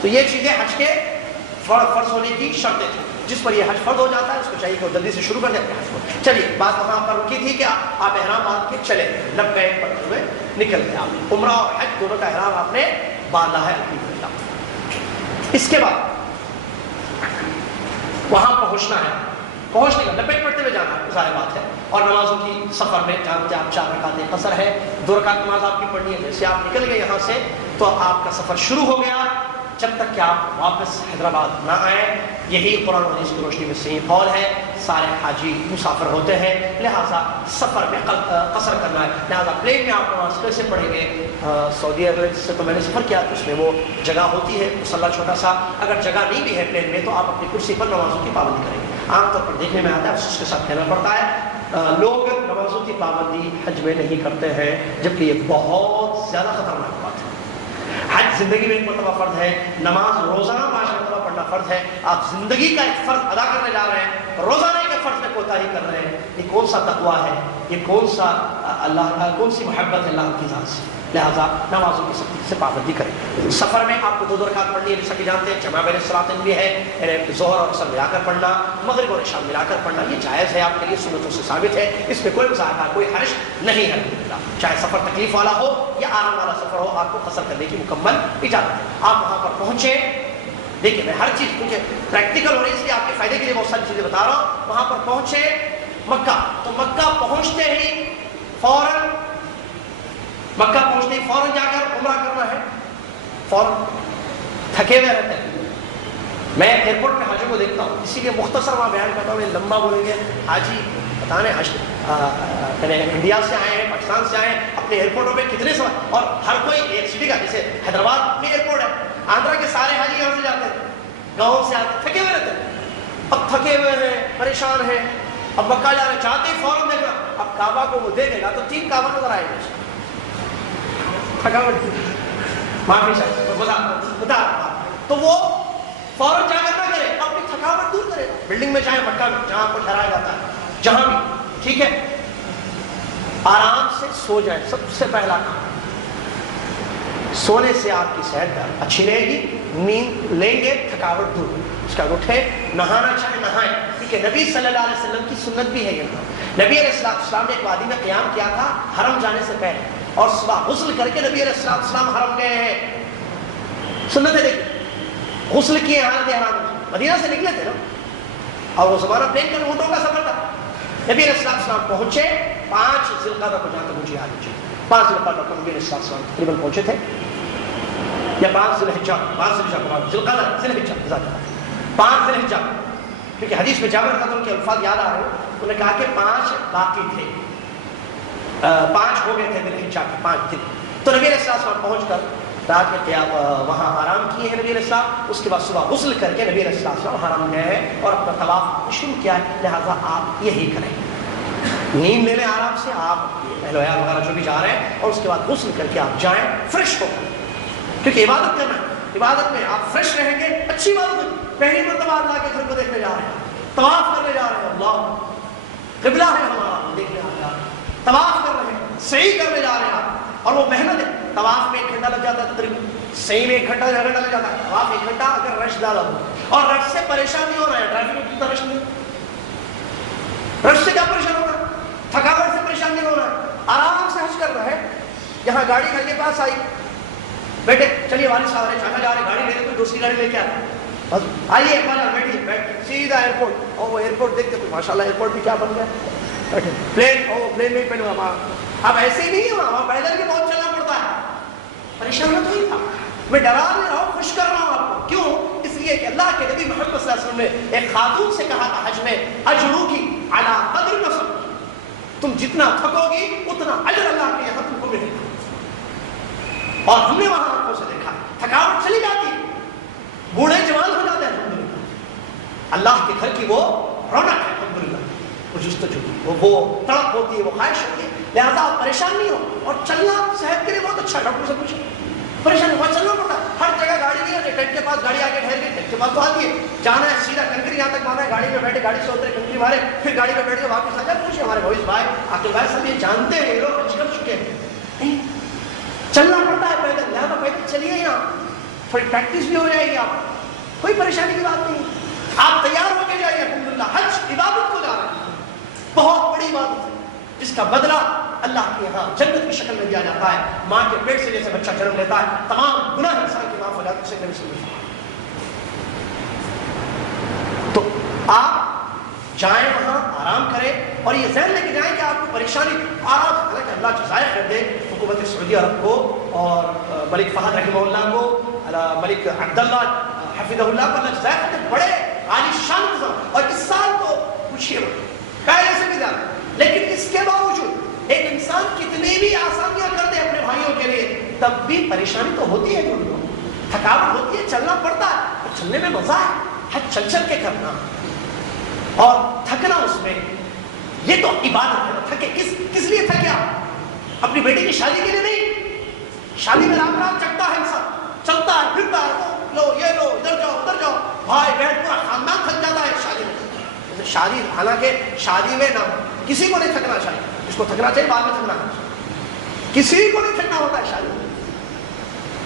تو یہ چیزیں حج کے فرض ہونے کی شرطیں تھیں. جس پر یہ حج فرض ہو جاتا ہے اس کو چاہیے کہ وہ جلدی سے شروع کر دیں اپنے حج کو. چلیے بات وہاں پر رکی تھی کہ آپ احرام باندھ کے چلے, لبیک پڑھتے ہوئے نکل گئے آپ. عمرہ اور حج دونوں کا احرام آپ نے باندھا ہے الحمدللہ. اس کے بعد وہاں پہنچنا ہے, پہنچنے کا لبیک پڑھتے ہوئے جانا ہے, ظاہر بات ہے. اور نمازوں کی سفر میں جانتے آپ 4 رکعتیں قصر ہے, 2 رکعت نماز آپ کی پڑھنی ہے. جیسے آپ نکل گئے یہاں سے تو آپ کا سفر شروع ہو گیا جب تک کہ آپ واپس حیدرآباد نہ آئیں. یہی قرآن و حدیث کی روشنی میں صحیح قول ہے. سارے حاجی مسافر ہوتے ہیں, لہٰذا سفر میں قصر کرنا ہے. لہٰذا پلین میں آپ نماز کیسے پڑھیں گے؟ سعودی عرب سے تو میں نے سفر کیا تو اس میں وہ جگہ ہوتی ہے مصلی چھوٹا سا. اگر جگہ نہیں بھی ہے پلین میں تو آپ اپنی کرسی پر نمازوں کی پابندی کریں گے. عام طور پر دیکھنے میں آتا ہے, افسوس کے ساتھ کہنا پڑتا ہے, لوگ نمازوں کی پابندی حج میں نہیں کرتے ہیں, جبکہ یہ بہت زیادہ خطرناک بات ہے. حج زندگی میں ایک مرتبہ فرض ہے, نماز روزانہ 5 مرتبہ پڑھنا فرض ہے. آپ زندگی کا ایک فرض ادا کرنے جا رہے ہیں, روزانہ کے فرض میں کوتاہی کر رہے ہیں. یہ کون سا تقویٰ ہے؟ یہ کون سا اللہ, کون سی محبت ہے اللہ کی ذات سے؟ لہٰذا نمازوں کی سختی سے پابندی کریں. سفر میں آپ کو 2 رکعت پڑھنی ہے, جیسا کہ جانتے ہیں جمع بین الصلاتین بھی ہے, یعنی ظہر اور عصر ملا کر پڑھنا, مغرب اور عشاء ملا کر پڑھنا. یہ جائز ہے آپ کے لیے, سنتوں سے ثابت ہے, اس میں کوئی مذاہقہ کوئی حرج نہیں ہے الحمدللہ. چاہے سفر تکلیف والا ہو یا آرام والا سفر ہو, آپ کو قصر کرنے کی مکمل اجازت ہے. آپ وہاں پر پہنچے, دیکھیں میں ہر چیز کیونکہ پریکٹیکل ہو رہی ہے اس لیے آپ کے فائدے کے لیے بہت ساری چیزیں بتا رہا ہوں. وہاں پر پہنچے مکہ, تو مکہ پہنچتے ہی فوراً جا کر عمرہ کرنا ہے. فوراً تھکے ہوئے رہتے ہیں. میں ایئرپورٹ پہ حاجی کو دیکھتا ہوں, اسی لیے مختصر وہاں بیان کرتا ہوں. لمبا بولیں گے حاجی پتا نہیں انڈیا سے آئے ہیں, پاکستان سے آئے ہیں, اپنے ایئرپورٹوں پہ کتنے سوال, اور ہر کوئی ایک سٹی کا, جیسے حیدرآباد میں ایئرپورٹ ہے, آندھرا کے سارے حاجی یہاں سے جاتے ہیں, گاؤں سے آتے, تھکے ہوئے رہتے ہیں. اب تھکے ہوئے ہیں, پریشان ہیں, اب مکہ جا رہے ہیں, چاہتے ہی فوراً دیکھنا. اب کعبہ کو وہ دیکھے گا تو 3 کعبہ نظر آئے گا. تھکاوٹ معافی چاہیے بتا, تو وہ فوراً جا کر نہ کرے, اپنی تھکاوٹ دور کرے. بلڈنگ میں جائیں, مکہ میں جہاں کو ٹھہرایا جاتا ہے, جہاں بھی ٹھیک ہے, آرام سے سو جائیں. سب سے پہلا کام, سونے سے آپ کی صحت اچھی رہے گی, نیند لیں گے, تھکاوٹ دور. اس کا اٹھے, نہانا چاہے نہائیں, کیونکہ نبی صلی اللہ علیہ وسلم کی سنت بھی ہے یہ. نبی علیہ السلام نے ایک وادی میں قیام کیا تھا حرم جانے سے پہلے, اور صبح غسل کر کے نبی علیہ السلام حرم گئے ہیں. سنت ہے, دیکھیں غسل کیے حالت احرام, مدینہ سے نکلے تھے نا, اور وہ زمانہ پلین کر اونٹوں کا سفر تھا. نبی علیہ السلام پہنچے 5 ذی القعدہ کو, جہاں تک مجھے یاد ہے 5 ذی القعدہ کو نبی علیہ السلام تقریباً پہنچے تھے, یا 5 ذی الحجہ, 5 ذی الحجہ, 5 ذی الحجہ, کیونکہ حدیث میں جابر رضی اللہ عنہ کے الفاظ یاد آ رہے ہیں. انہوں نے کہا کہ 5 باقی تھے, 5 ہو گئے تھے ذی الحجہ کے 5 دن. تو نبی علیہ السلام پہنچ کر رات میں قیام وہاں آرام کیے ہیں نبی علیہ السلام. اس کے بعد صبح غسل کر کے نبی علیہ السلام حرم گئے ہیں اور اپنا طواف شروع کیا ہے. لہٰذا آپ یہی کریں, نیند لے لیں آرام سے, آپ اہل و عیال وغیرہ جو بھی جا رہے ہیں, اور اس کے بعد غسل کر کے آپ جائیں فریش ہو کر, کیونکہ عبادت کرنا ہے. عبادت میں آپ فریش رہیں گے, اچھی بات ہے. پہلی مرتبہ اللہ کے گھر کو دیکھنے جا رہے ہیں, طواف کرنے جا رہے ہیں, اللہ قبلہ ہے ہمارا, دیکھنے آ رہے ہیں, طواف کر رہے ہیں, صحیح کرنے جا رہے ہیں. اور وہ محنت ہے, طواف میں 1 گھنٹہ لگ جاتا ہے تقریباً, صحیح میں 1 گھنٹہ لگ جاتا ہے. طواف 1 گھنٹہ اگر رش ڈالا ہو, اور رش سے پریشان نہیں ہو رہا ہے, ٹریفک میں کتنا رش نہیں, رش سے کیا پریشان ہو رہا ہے, تھکاوٹ سے پریشان نہیں ہو رہا ہے, آرام سے حج کر رہا ہے. یہاں گاڑی گھر کے پاس آئی, بیٹے چلیے والد صاحب چاچا جا رہے, گاڑی لے لے, کوئی دوسری گاڑی لے کے بس آئیے بیٹھیے, بیٹھ سیدھا ایئرپورٹ. اور وہ ایئرپورٹ دیکھتے ماشاء اللہ ایئرپورٹ بھی کیا بن گیا, بیٹھے پلین میں پہلے وہاں. اب ایسے ہی نہیں ہے, وہاں پیدل بھی بہت چلنا پڑتا ہے. پریشان تو نہیں تھا, میں ڈرا نہیں رہا ہوں, خوش کر رہا ہوں آپ کو. کیوں؟ اس لیے کہ اللہ کے نبی محمد صلی اللہ علیہ وسلم نے ایک خاتون سے کہا تھا حج میں, اجرو کی علی قدر نصب, تم جتنا تھکو گی اتنا اجر اللہ کے یہاں تم کو ملے گا. اور ہم نے وہاں آنکھوں سے دیکھا, تھکاوٹ چلی جاتی, بوڑھے جوان ہو جاتے ہیں الحمدللہ. اللہ کے گھر کی وہ رونق ہے الحمدللہ, وہ جستجو کی وہ تڑپ ہوتی ہے, وہ خواہش ہوتی ہے. لہٰذا آپ پریشان نہیں ہو, اور چلنا صحت کے لیے بہت اچھا. ڈاکٹر سے پوچھیں, پریشان ہوا چلنا پڑتا ہے, ہر جگہ گاڑی نہیں ہوتی. ٹینٹ کے پاس گاڑی آگے ٹھہر گئی, ٹینٹ کے پاس تو آتی ہے, جانا ہے سیدھا کنکری یہاں تک مارنا ہے, گاڑی میں بیٹھے, گاڑی سے اترے, کنکری مارے, پھر گاڑی میں بیٹھ کے واپس آ جائے. پوچھے ہمارے بھائی عاقل بھائی سب یہ جانتے ہیں, یہ لوگ حج کر چکے ہیں, چلنا پڑتا ہے پیدل. لہٰذا پیدل چلیے, یہاں تھوڑی پریکٹس بھی ہو جائے گی، آپ کوئی پریشانی کی بات نہیں. آپ تیار ہو کے جائیے. الحمدللہ حج عبادت کو جا رہے ہیں، بہت بڑی عبادت ہے جس کا بدلہ اللہ کے یہاں جنت کی شکل میں دیا جاتا ہے. ماں کے پیٹ سے جیسے بچہ جنم لیتا ہے، تمام گناہ انسان کے معاف ہو جاتے ہیں. اسے نبی صلی اللہ علیہ وسلم. تو آپ جائیں وہاں، آرام کریں، اور یہ ذہن لے کے جائیں کہ آپ کو پریشانی آرام، حالانکہ اللہ جزائے کر دے حکومت سعودی عرب کو اور ملک فہد رحمہ اللہ کو، ملک عبداللہ حفظہ اللہ کو اللہ جزائے کر دے. بڑے عالی شان نظام، اور اس سال تو پوچھیے قائدے سے بھی زیادہ. لیکن اس کے باوجود ایک انسان کتنی بھی آسانیاں کر دے اپنے بھائیوں کے لیے، تب بھی پریشانی تو ہوتی ہے. تھکاوٹ ہوتی ہے، چلنا پڑتا ہے، اور چلنے میں مزہ ہے. حج چل چل کے کرنا اور تھکنا اس میں، یہ تو عبادت ہے. تھکے کس لیے تھکے آپ؟ اپنی بیٹی کی شادی کے لیے نہیں. شادی میں رات رات جگتا ہے انسان، چلتا ہے پھرتا ہے، لو یہ لو، ادھر جاؤ ادھر جاؤ، بھائی بہن پورا خاندان تھک جاتا ہے شادی میں. شادی، حالانکہ شادی میں نہ کسی کو نہیں تھکنا چاہیے. اس کو تھکنا چاہیے، بعد میں تھکنا ہے. کسی کو نہیں تھکنا ہوتا ہے شادی میں،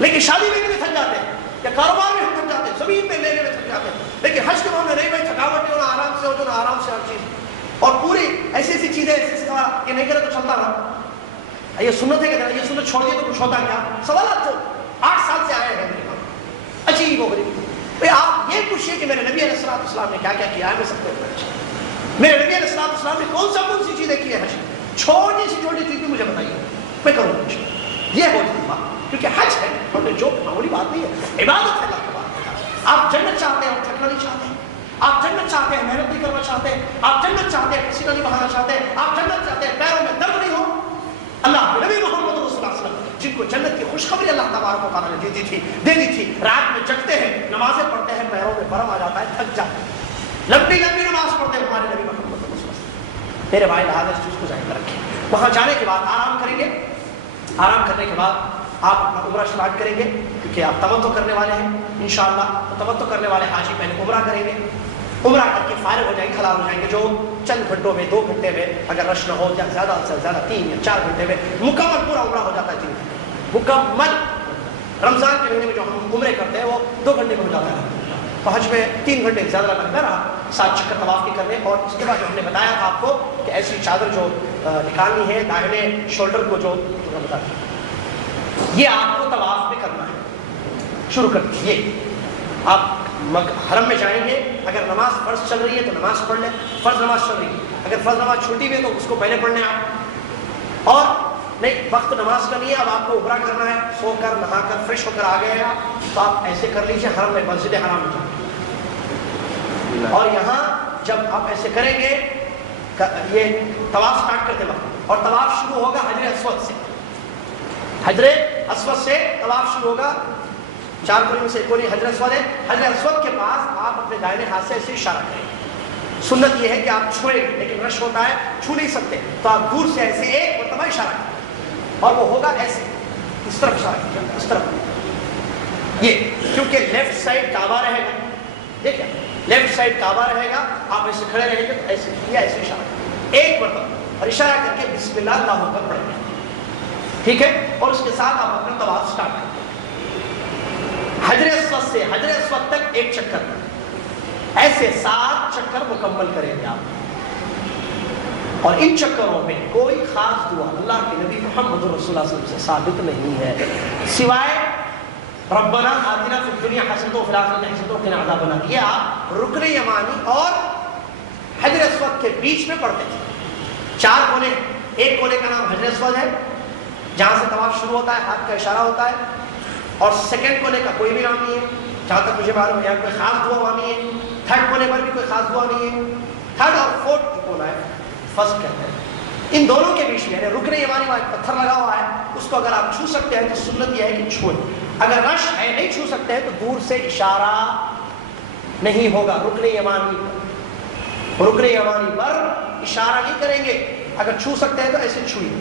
لیکن شادی میں بھی تھک جاتے ہیں، یا کاروبار میں ہم تھک جاتے ہیں، زمین پہ لینے میں تھک جاتے ہیں. لیکن حج کے معاملے نہیں، بھائی تھکاوٹ نہیں ہونا، آرام سے ہو جو نا، آرام سے ہر چیز. اور پوری ایسی ایسی چیزیں، ایسی یہ نہیں کرے تو چلتا رہا. یہ سنت ہے کہ یہ سنت چھوڑ دیے تو کچھ ہوتا کیا؟ سوالات. 8 سال سے آئے ہیں عجیب و غریب. آپ یہ پوچھیے کہ میرے نبی علیہ السلام نے کیا کیا کیا ہے. میں سب کو میرے نبی علیہ السلام نے کون سی چیزیں کی ہے حج؟ چھوٹی سی چیز بھی مجھے بتائیے، میں کروں کچھ. یہ ہو جائے، کیونکہ حج ہے اور جو معمولی بات نہیں ہے، عبادت ہے اللہ کے بعد. آپ جنت چاہتے ہیں، آپ تھکنا نہیں چاہتے ہیں. آپ جنت چاہتے ہیں، محنت نہیں کرنا چاہتے ہیں. آپ جنت چاہتے ہیں، پسینہ نہیں بہانا چاہتے ہیں. آپ جنت چاہتے ہیں، پیروں میں درد نہیں ہو. اللہ نبی محمد رسول اللہ صلی اللہ علیہ وسلم جن کو جنت کی خوشخبری اللہ تبارک و تعالیٰ نے دے دی تھی، رات میں جگتے ہیں، نمازیں پڑھتے ہیں، پیروں میں برم آ جاتا ہے، تھک جاتے ہیں، لمبی نماز پڑھتے ہیں ہمارے نبی محمد رسول اللہ صلی اللہ علیہ وسلم. میرے بھائی لہٰذا اس چیز کو ذہن میں رکھیں. وہاں جانے کے بعد آرام کریں گے. آرام کرنے کے بعد آپ اپنا عمرہ اسٹارٹ کریں گے، کیونکہ آپ تمتع کرنے والے ہیں انشاءاللہ. تمتع کرنے والے حاجی پہلے عمرہ کریں گے. عمرہ کر کے فارغ ہو جائیں گے، حلال ہو جائیں گے. جو چند گھنٹوں میں، 2 گھنٹے میں اگر رش نہ ہو، یا زیادہ سے زیادہ 3 یا 4 گھنٹے میں مکمل پورا عمرہ ہو جاتا ہے. 3 گھنٹے مکمل. رمضان کے مہینے میں جو ہم عمرے کرتے ہیں وہ 2 گھنٹے میں ہو جاتا ہے. تو حج میں 3 گھنٹے زیادہ لگتا رہا. 7 چکر طواف کے کرنے. اور اس کے بعد جو ہم نے بتایا تھا آپ کو کہ ایسی چادر جو نکالنی ہے دائیں شولڈر کو، جو بتا یہ آپ کو طواف میں کرنا ہے. شروع کر دیجیے. آپ حرم میں جائیں گے، اگر نماز فرض چل رہی ہے تو نماز پڑھ لیں. فرض نماز چل رہی ہے، اگر فرض نماز چھوٹی ہوئی ہے تو اس کو پہلے پڑھ لیں آپ. اور نہیں، وقت نماز کا نہیں ہے، اب آپ کو عمرہ کرنا ہے، سو کر نہا کر فریش ہو کر آ گئے ہیں تو آپ ایسے کر لیجیے. حرم میں، مسجد حرام میں جائیں. اور یہاں جب آپ ایسے کریں گے، یہ طواف سٹارٹ کرتے وقت، اور طواف شروع ہوگا حجر اسود سے. حجر اسود سے طواف شروع ہوگا. 4 کونوں سے ایک کونی حجر اسود ہے. حجر اسود کے پاس آپ اپنے دائیں ہاتھ سے ایسے اشارہ کریں. سنت یہ ہے کہ آپ چھوئیں گے، لیکن رش ہوتا ہے، چھو نہیں سکتے، تو آپ دور سے ایسے ایک مرتبہ اشارہ کریں، اور وہ ہوگا ایسے، اس طرف اشارہ کیجیے، اس طرف. یہ کیونکہ لیفٹ سائڈ کعبہ رہے گا. دیکھیں، لیفٹ سائڈ کعبہ رہے گا، آپ ایسے کھڑے رہیں گے تو ایسے کیا، ایسے اشارہ کریں ایک مرتبہ، اور اشارہ کر کے بسم اللہ اللہ اکبر پڑھیں گے. ٹھیک ہے. اور اس کے ساتھ آپ اپنا طواف سٹارٹ کریں. حجر اسود سے حجر اسود تک 1 چکر، ایسے 7 چکر مکمل کریں گے آپ. اور ان چکروں میں کوئی خاص دعا اللہ کے نبی محمد رسول اللہ صلی اللہ علیہ وسلم سے ثابت نہیں ہے، سوائے ربنا آتنا فی الدنیا حسنۃ وفی الآخرۃ حسنۃ وقنا عذاب النار. یہ آپ رکن یمانی اور حجر اسود کے بیچ میں پڑھتے تھے. 4 کونے، ایک کونے کا نام حجر اسود ہے جہاں سے طواف شروع ہوتا ہے، ہاتھ کا اشارہ ہوتا ہے. اور سیکنڈ کونے کا کوئی بھی نام نہیں ہے جہاں تک مجھے معلوم ہے، کوئی خاص دعا وہاں نہیں ہے. تھرڈ کونے پر بھی کوئی خاص دعا نہیں ہے. تھرڈ اور فورتھ جو کونا ہے فرسٹ کہتے ہیں. ان دونوں کے بیچ میں رکن یمانی وہاں ایک پتھر لگا ہوا ہے، اس کو اگر آپ چھو سکتے ہیں تو سنت یہ ہے کہ چھوئیں. اگر رش ہے نہیں چھو سکتے ہیں تو دور سے اشارہ نہیں ہوگا. رکن یمانی پر اشارہ نہیں کریں گے. اگر چھو سکتے ہیں تو ایسے چھوئیں.